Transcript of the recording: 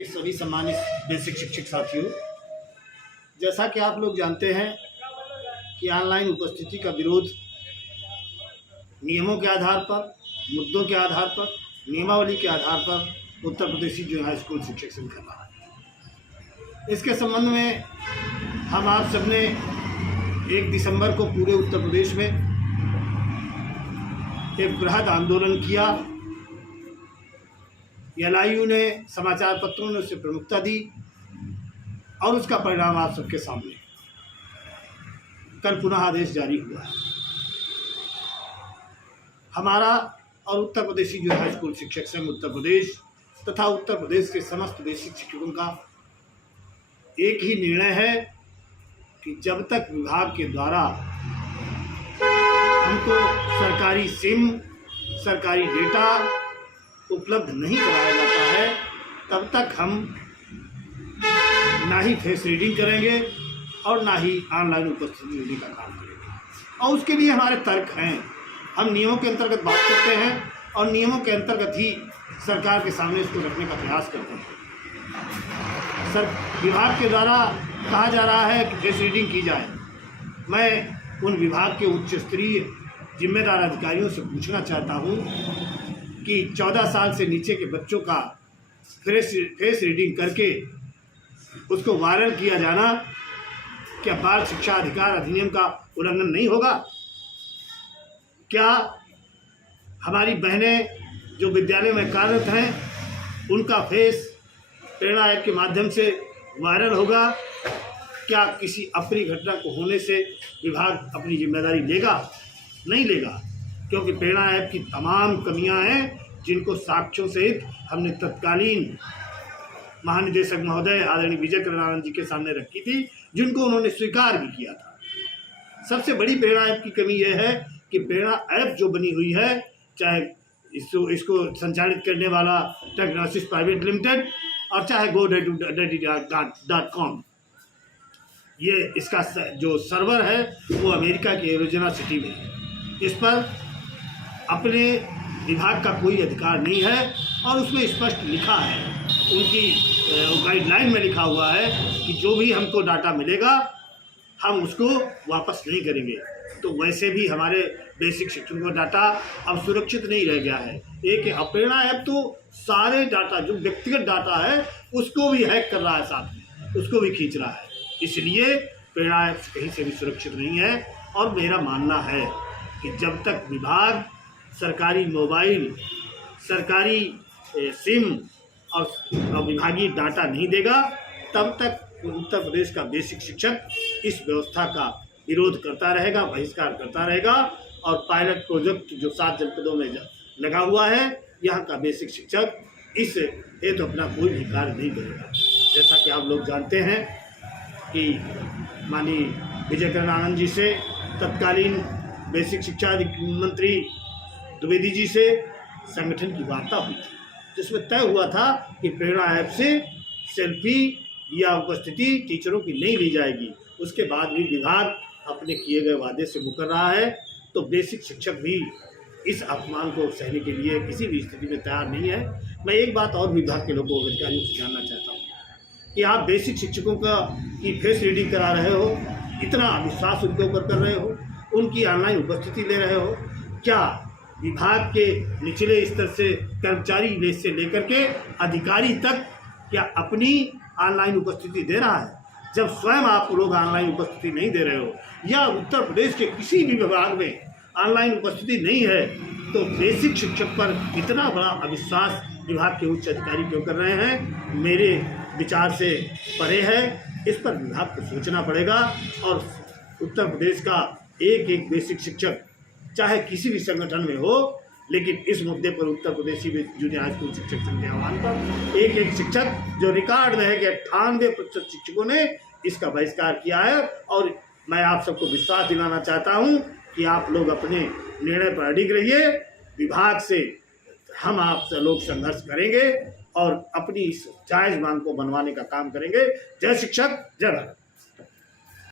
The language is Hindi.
सभी सम्मानित बेसिक शिक्षक साथियों, जैसा कि आप लोग जानते हैं कि ऑनलाइन उपस्थिति का विरोध नियमों के आधार पर, मुद्दों के आधार पर, नियमावली के आधार पर उत्तर प्रदेश जो हाई स्कूल शिक्षक संघ कर रहा है। इसके संबंध में हम आप सबने 1 दिसंबर को पूरे उत्तर प्रदेश में एक बृहद आंदोलन किया। LIU ने, समाचार पत्रों ने उसे प्रमुखता दी और उसका परिणाम आप सबके सामने कल पुनः आदेश जारी हुआ है। हमारा और उत्तर प्रदेशी जो हाई स्कूल शिक्षक संघ उत्तर प्रदेश तथा उत्तर प्रदेश के समस्त बेसिक शिक्षकों का एक ही निर्णय है कि जब तक विभाग के द्वारा हमको सरकारी सिम, सरकारी डेटा उपलब्ध नहीं कराया जाता है, तब तक हम ना ही फेस रीडिंग करेंगे और ना ही ऑनलाइन उपस्थिति लेने का काम करेंगे। और उसके लिए हमारे तर्क हैं। हम नियमों के अंतर्गत बात करते हैं और नियमों के अंतर्गत ही सरकार के सामने इसको रखने का प्रयास करते हैं। विभाग के द्वारा कहा जा रहा है कि फेस रीडिंग की जाए। मैं उन विभाग के उच्च स्तरीय जिम्मेदार अधिकारियों से पूछना चाहता हूँ कि 14 साल से नीचे के बच्चों का फेस रीडिंग करके उसको वायरल किया जाना क्या बाल शिक्षा अधिकार अधिनियम का उल्लंघन नहीं होगा? क्या हमारी बहनें जो विद्यालय में कार्यरत हैं उनका फेस प्रेरणा ऐप के माध्यम से वायरल होगा? क्या किसी अप्रिय घटना को होने से विभाग अपनी जिम्मेदारी लेगा? नहीं लेगा, क्योंकि प्रेरणा ऐप की तमाम कमियां हैं जिनको साक्ष्यों सहित हमने तत्कालीन महानिदेशक महोदय आदरणीय विजय करुणानंद जी के सामने रखी थी, जिनको उन्होंने स्वीकार भी किया था। सबसे बड़ी प्रेरणा ऐप की कमी यह है कि प्रेरणा ऐप जो बनी हुई है, चाहे इसको संचालित करने वाला टेक्नोसिस प्राइवेट लिमिटेड और चाहे godaddy.com, ये इसका जो सर्वर है वो अमेरिका की एरिज़ोना सिटी में है। इस पर अपने विभाग का कोई अधिकार नहीं है और उसमें स्पष्ट लिखा है, उनकी गाइडलाइन में लिखा हुआ है कि जो भी हमको डाटा मिलेगा हम उसको वापस नहीं करेंगे। तो वैसे भी हमारे बेसिक शिक्षकों का डाटा अब सुरक्षित नहीं रह गया है। एक प्रेरणा ऐप तो सारे डाटा जो व्यक्तिगत डाटा है उसको भी हैक कर रहा है, साथ में उसको भी खींच रहा है। इसलिए प्रेरणा ऐप कहीं से भी सुरक्षित नहीं है। और मेरा मानना है कि जब तक विभाग सरकारी मोबाइल, सरकारी सिम और विभागीय डाटा नहीं देगा, तब तक उत्तर प्रदेश का बेसिक शिक्षक इस व्यवस्था का विरोध करता रहेगा, बहिष्कार करता रहेगा। और पायलट प्रोजेक्ट जो 7 जनपदों में लगा हुआ है, यहाँ का बेसिक शिक्षक इस हेतु अपना कोई भी कार्य नहीं करेगा। जैसा कि आप लोग जानते हैं कि माननीय विजय करुणानंद जी से, तत्कालीन बेसिक शिक्षा मंत्री द्विवेदी जी से संगठन की वार्ता हुई थी, जिसमें तय हुआ था कि प्रेरणा ऐप से सेल्फी या उपस्थिति टीचरों की नहीं ली जाएगी। उसके बाद भी विभाग अपने किए गए वादे से मुकर रहा है। तो बेसिक शिक्षक भी इस अपमान को सहने के लिए किसी भी स्थिति में तैयार नहीं है। मैं एक बात और विभाग के लोगों, अधिकारियों से जानना चाहता हूँ कि आप बेसिक शिक्षकों की फेस रीडिंग करा रहे हो, इतना अविश्वास उनके ऊपर कर रहे हो, उनकी ऑनलाइन उपस्थिति ले रहे हो, क्या विभाग के निचले स्तर से कर्मचारी से लेकर के अधिकारी तक क्या अपनी ऑनलाइन उपस्थिति दे रहा है? जब स्वयं आप लोग ऑनलाइन उपस्थिति नहीं दे रहे हो या उत्तर प्रदेश के किसी भी विभाग में ऑनलाइन उपस्थिति नहीं है, तो बेसिक शिक्षक पर इतना बड़ा अविश्वास विभाग के उच्च अधिकारी क्यों कर रहे हैं? मेरे विचार से परे है। इस पर विभाग को सोचना पड़ेगा और उत्तर प्रदेश का एक बेसिक शिक्षक चाहे किसी भी संगठन में हो, लेकिन इस मुद्दे पर उत्तर प्रदेशी जूनियर हाई स्कूल शिक्षक संघ के आह्वान पर एक शिक्षक जो रिकॉर्ड में है कि 98% शिक्षकों ने इसका बहिष्कार किया है। और मैं आप सबको विश्वास दिलाना चाहता हूं कि आप लोग अपने निर्णय पर अडिग रहिए। विभाग से हम आपसे लोग संघर्ष करेंगे और अपनी इस जायज़ मांग को बनवाने का काम करेंगे। जय शिक्षक, जय भारत।